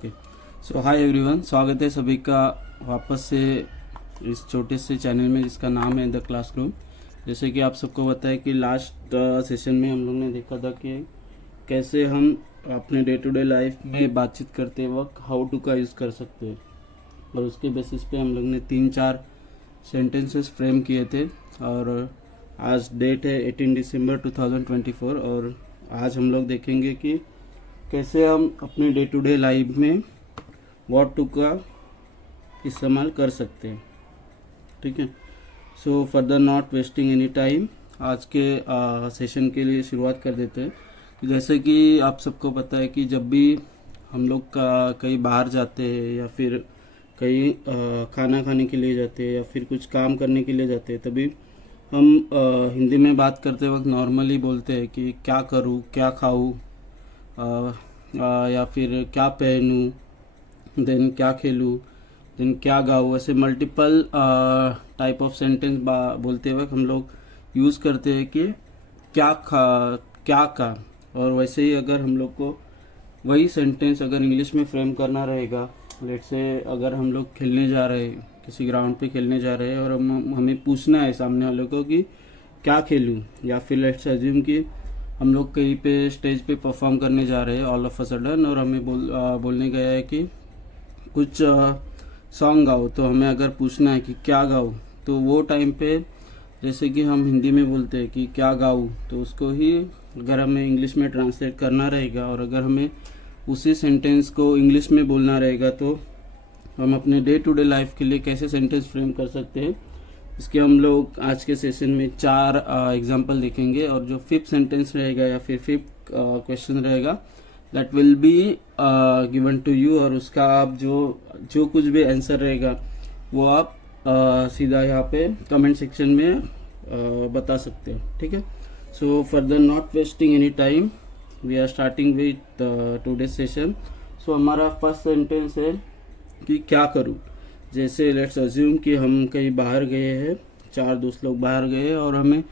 Okay. सो hi everyone, स्वागत है सभी का वापस से इस छोटे से चैनल में जिसका नाम है द क्लासरूम। जैसे कि आप सबको पता है कि लास्ट सेशन में हम लोग ने देखा था कि कैसे हम अपने डे टू डे लाइफ में बातचीत करते वक्त हाउ टू का यूज़ कर सकते हैं, और उसके बेसिस पे हम लोग ने 3-4 सेंटेंसेस फ्रेम किए थे। और आज डेट है 18 दिसंबर 2024, और आज हम लोग देखेंगे कि कैसे हम अपने डे टू डे लाइफ में व्हाट टू का इस्तेमाल कर सकते हैं। ठीक है, so further not wasting any time, आज के सेशन के लिए शुरुआत कर देते हैं। जैसे कि आप सबको पता है कि जब भी हम लोग का कहीं बाहर जाते हैं या फिर कहीं खाना खाने के लिए जाते हैं या फिर कुछ काम करने के लिए जाते हैं, तभी हम हिंदी में बात करते वक्त नॉर्मली बोलते हैं कि क्या करूँ, क्या खाऊँ, या फिर क्या पहनूँ, देन क्या खेलूँ, देन क्या गाऊँ। ऐसे मल्टीपल टाइप ऑफ सेंटेंस बोलते वक्त हम लोग यूज़ करते हैं कि क्या खा, क्या का। और वैसे ही अगर हम लोग को वही सेंटेंस अगर इंग्लिश में फ्रेम करना रहेगा, लेट से अगर हम लोग खेलने जा रहे हैं, किसी ग्राउंड पे खेलने जा रहे हैं और हमें पूछना है सामने वाले को कि क्या खेलूँ, या फिर लेट्स अज्यूम कि हम लोग कहीं पे स्टेज पे परफॉर्म करने जा रहे हैं ऑल ऑफ अ सडन, और हमें बोलने गया है कि कुछ सॉन्ग गाओ। तो हमें अगर पूछना है कि क्या गाऊँ, तो वो टाइम पे जैसे कि हम हिंदी में बोलते हैं कि क्या गाऊँ, तो उसको ही अगर हमें इंग्लिश में ट्रांसलेट करना रहेगा और अगर हमें उसी सेंटेंस को इंग्लिश में बोलना रहेगा, तो हम अपने डे टू डे लाइफ के लिए कैसे सेंटेंस फ्रेम कर सकते हैं, इसके हम लोग आज के सेशन में 4 एग्जाम्पल देखेंगे। और जो फिफ्थ सेंटेंस रहेगा या फिर फिफ्थ क्वेश्चन रहेगा, that will be given to you, और उसका आप जो कुछ भी आंसर रहेगा वो आप सीधा यहाँ पे कमेंट सेक्शन में बता सकते हो। ठीक है, so further not wasting any time, we are starting with today session. So हमारा फर्स्ट सेंटेंस है कि क्या करूँ। जैसे लेट्स अज्यूम कि हम कहीं बाहर गए हैं, 4 दोस्त लोग बाहर गए और हमें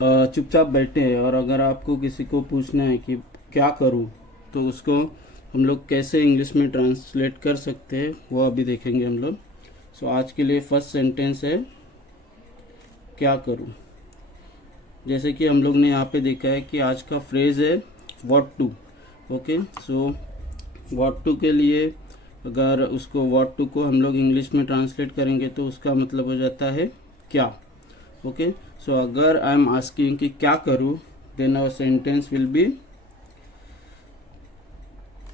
चुपचाप बैठे हैं, और अगर आपको किसी को पूछना है कि क्या करूं, तो उसको हम लोग कैसे इंग्लिश में ट्रांसलेट कर सकते हैं वो अभी देखेंगे हम लोग। सो आज के लिए फर्स्ट सेंटेंस है क्या करूं। जैसे कि हम लोग ने यहाँ पे देखा है कि आज का फ्रेज है what to. Okay, so what to के लिए अगर उसको व्हाट टू को हम लोग इंग्लिश में ट्रांसलेट करेंगे तो उसका मतलब हो जाता है क्या। ओके, सो अगर आई एम आस्किंग कि क्या करूँ, then our sentence will be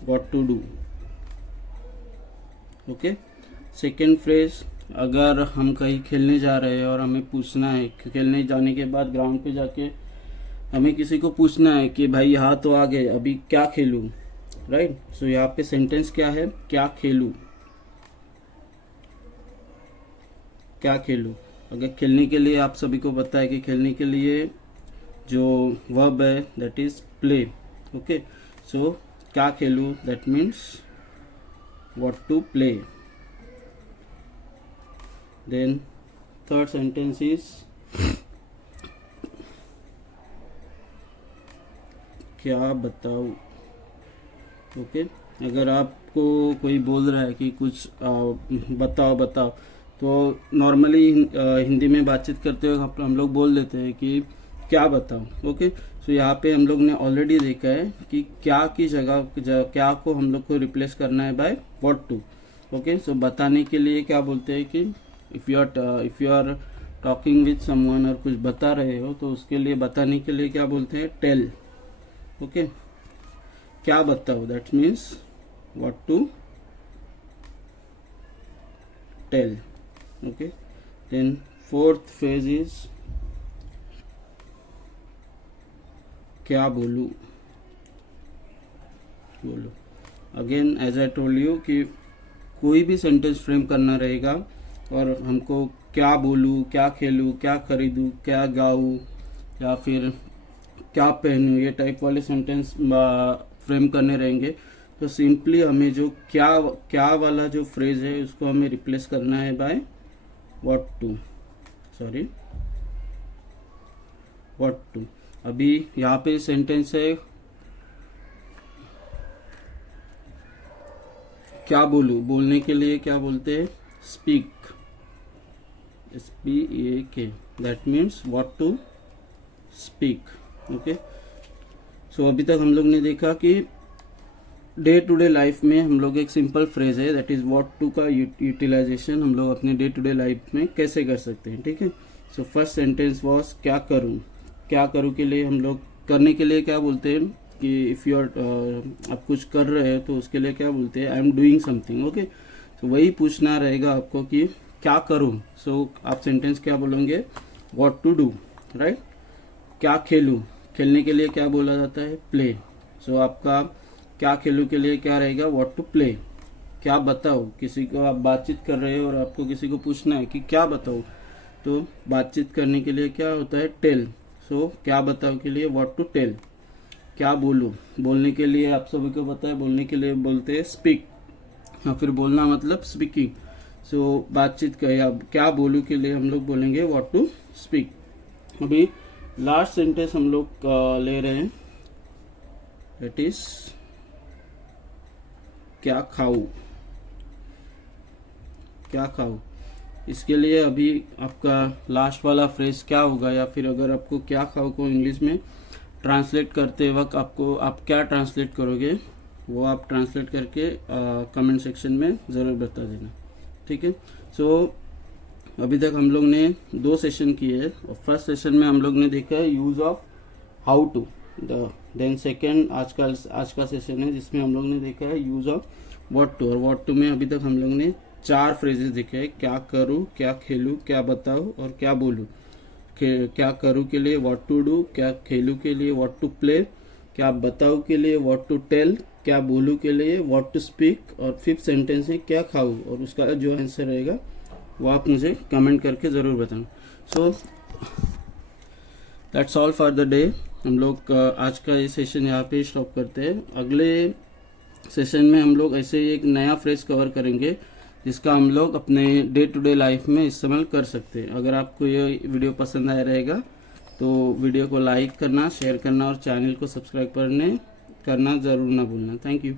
what to do. Okay, second phrase, अगर हम कहीं खेलने जा रहे हैं और हमें पूछना है, खेलने जाने के बाद ग्राउंड पे जाके हमें किसी को पूछना है कि भाई यहाँ तो आ गए, अभी क्या खेलूँ, राइट। सो यहाँ पे सेंटेंस क्या है, क्या खेलूँ, क्या खेलूँ। अगर खेलने के लिए आप सभी को पता है कि खेलने के लिए जो वर्ब है that is play. Okay, so क्या खेलूँ that means what to play. Then third sentence is क्या बताऊँ। ओके, अगर आपको कोई बोल रहा है कि कुछ बताओ बताओ, तो नॉर्मली हिंदी में बातचीत करते हुए हम लोग बोल देते हैं कि क्या बताऊं। ओके, सो यहाँ पे हम लोग ने ऑलरेडी देखा है कि क्या की जगह क्या को हम लोग को रिप्लेस करना है by what to. Okay, so बताने के लिए क्या बोलते हैं कि if you are talking with someone और कुछ बता रहे हो, तो उसके लिए बताने के लिए क्या बोलते हैं, टेल। ओके, क्या बताओ that means what to tell. Okay, then fourth phase is क्या बोलूँ, बोलो। Again as I told you कि कोई भी सेंटेंस फ्रेम करना रहेगा और हमको क्या बोलूँ, क्या खेलूँ, क्या खरीदूँ, क्या गाऊँ, या फिर क्या पहनूँ, ये टाइप वाले सेंटेंस फ्रेम करने रहेंगे, तो सिंपली हमें जो क्या वाला जो फ्रेज है उसको हमें रिप्लेस करना है by what to, sorry what to. अभी यहाँ पे सेंटेंस है क्या बोलूँ, बोलने के लिए क्या बोलते हैं, speak, SPEAK, that means what to speak. Okay, so अभी तक हम लोग ने देखा कि डे टू डे लाइफ में हम लोग एक सिंपल फ्रेज है दैट इज व्हाट टू का यूटिलाइजेशन हम लोग अपने डे टू डे लाइफ में कैसे कर सकते हैं। ठीक है, सो फर्स्ट सेंटेंस वाज क्या करूं। क्या करूं के लिए हम लोग करने के लिए क्या बोलते हैं कि इफ यू आर आप कुछ कर रहे हो तो उसके लिए क्या बोलते हैं, I am doing something. Okay, तो वही पूछना रहेगा आपको कि क्या करूं। सो आप सेंटेंस क्या बोलेंगे, व्हाट टू डू, राइट। क्या खेलूं, खेलने के लिए क्या बोला जाता है, प्ले। सो आपका क्या खेलूं के लिए क्या रहेगा, व्हाट टू प्ले। क्या बताओ, किसी को आप बातचीत कर रहे हो और आपको किसी को पूछना है कि क्या बताओ, तो बातचीत करने के लिए क्या होता है, टेल। सो क्या बताओ के लिए व्हाट टू टेल। क्या बोलूं, बोलने के लिए आप सभी को पता है, बोलने के लिए बोलते हैं स्पीक, या फिर बोलना मतलब स्पीकिंग। सो बातचीत का या क्या बोलूं के लिए हम लोग बोलेंगे व्हाट टू स्पीक। अभी लास्ट सेंटेंस हम लोग ले रहे हैं, इट इज क्या खाऊं। क्या खाऊं, इसके लिए अभी आपका लास्ट वाला फ्रेज क्या होगा, या फिर अगर आपको क्या खाओ को इंग्लिश में ट्रांसलेट करते वक्त आपको आप क्या ट्रांसलेट करोगे वो आप ट्रांसलेट करके कमेंट सेक्शन में ज़रूर बता देना। ठीक है, सो अभी तक हम लोग ने 2 सेशन किए हैं, और फर्स्ट सेशन में हम लोग ने देखा है use of how to, then second आज का सेशन है जिसमें हम लोग ने देखा है यूज़ ऑफ व्हाट टू। और व्हाट टू में अभी तक हम लोग ने 4 फ्रेजेस देखे हैं, क्या करूँ, क्या खेलूँ, क्या बताओ और क्या बोलूँ। क्या करूँ के लिए व्हाट टू डू, क्या खेलूँ के लिए व्हाट टू प्ले, क्या बताओ के लिए व्हाट टू टेल, क्या बोलूँ के लिए व्हाट टू स्पीक, और फिफ्थ सेंटेंस है क्या खाऊँ, और उसका जो आंसर रहेगा वो आप मुझे कमेंट करके ज़रूर बताना। So that's all for the day. हम लोग आज का ये सेशन यहाँ पे स्टॉप करते हैं। अगले सेशन में हम लोग ऐसे ही एक नया फ्रेज कवर करेंगे जिसका हम लोग अपने डे टू डे लाइफ में इस्तेमाल कर सकते हैं। अगर आपको ये वीडियो पसंद आया रहेगा तो वीडियो को लाइक करना, शेयर करना और चैनल को सब्सक्राइब करना ज़रूर ना भूलना। Thank you.